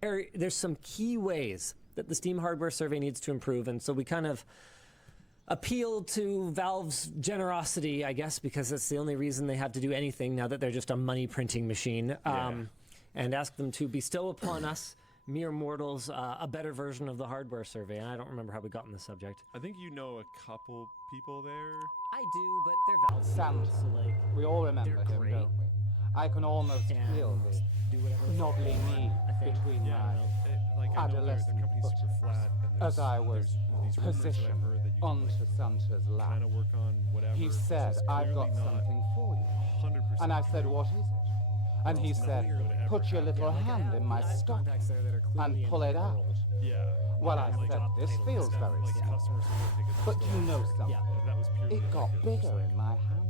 There's some key ways that the Steam hardware survey needs to improve, and so we kind of appeal to Valve's generosity, I guess, because that's the only reason they have to do anything now that they're just a money printing machine, and ask them to bestow upon us, mere mortals, a better version of the hardware survey. And I don't remember how we got on the subject. I think you know a couple people there. I do, but they're Valve Sam, people, so like, we all remember him, great. don't we? I can almost feel the knobbly knee between my adolescent buttocks as I was positioned onto Santa's lap. Kind of work on whatever. He said, "I've got something for you." 100%. And I said, "What is it?" And he said, "Put your little hand in my stocking and pull it out." Yeah. Well, I said, "This feels very small." But you know something? It got bigger in my hand.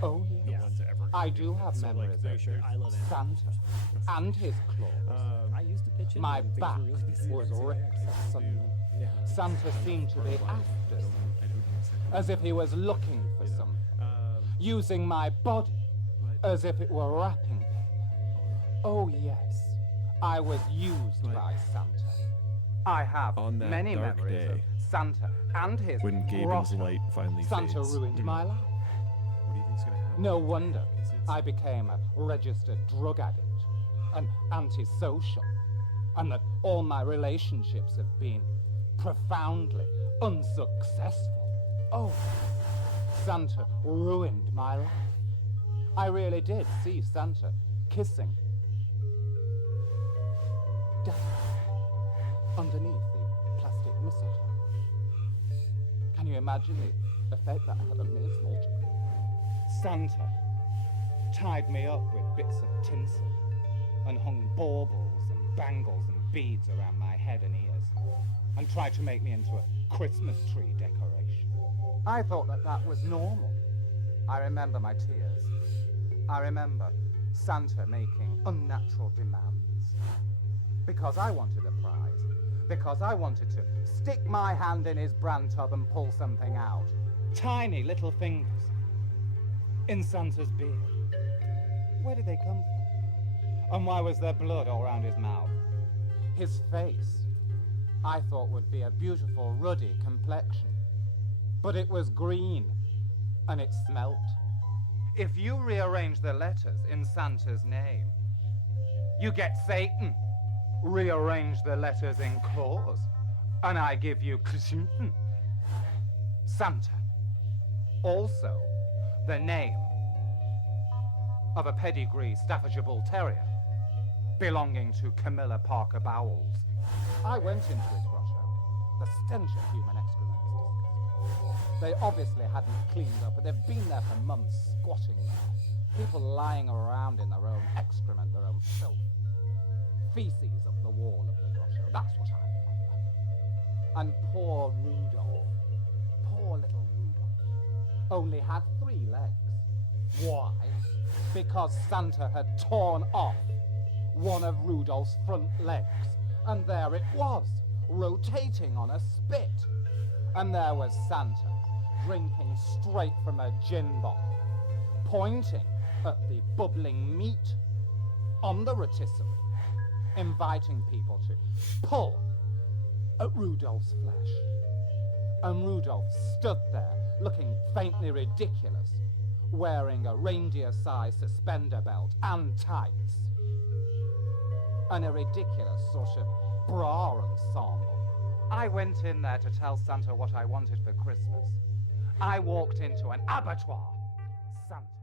Oh, yes. I do have memories of Santa and his claws. My back was ripped suddenly. Santa seemed to be after me, as if he was looking for something, using my body as if it were wrapping paper. Oh, yes, I was used by Santa. I have many memories of Santa and his when Gaben's light finally Santa fades. ruined my life. What do you think's gonna happen? No wonder I became a registered drug addict, an antisocial, and that all my relationships have been profoundly unsuccessful. Oh, Santa ruined my life. I really did see Santa kissing Daddy underneath the plastic mistletoe. Can you imagine the effect that had on me as small child? Santa tied me up with bits of tinsel and hung baubles and bangles and beads around my head and ears and tried to make me into a Christmas tree decoration. I thought that that was normal. I remember my tears. I remember Santa making unnatural demands because I wanted a prize, because I wanted to stick my hand in his bran tub and pull something out. Tiny little fingers in Santa's beard. Where did they come from? And why was there blood all around his mouth? His face, I thought, would be a beautiful ruddy complexion, but it was green and it smelt. If you rearrange the letters in Santa's name, you get Satan. Rearrange the letters in claws, and I give you Santa. Also, the name of a pedigree Staffordshire Bull Terrier belonging to Camilla Parker Bowles. I went into his grotto. The stench of human excrement is disgusting. They obviously hadn't cleaned up, but they've been there for months, squatting there. People lying around in their own excrement, their own filth. Feces up the wall of the grotto. That's what I remember. And poor Rudolph, poor little Rudolph, only had 3 legs. Why? Because Santa had torn off one of Rudolph's front legs. And there it was, rotating on a spit. And there was Santa, drinking straight from a gin bottle, pointing at the bubbling meat on the rotisserie, inviting people to pull at Rudolph's flesh. And Rudolph stood there, looking faintly ridiculous, wearing a reindeer-sized suspender belt and tights, and a ridiculous sort of bra ensemble. I went in there to tell Santa what I wanted for Christmas. I walked into an abattoir. Santa.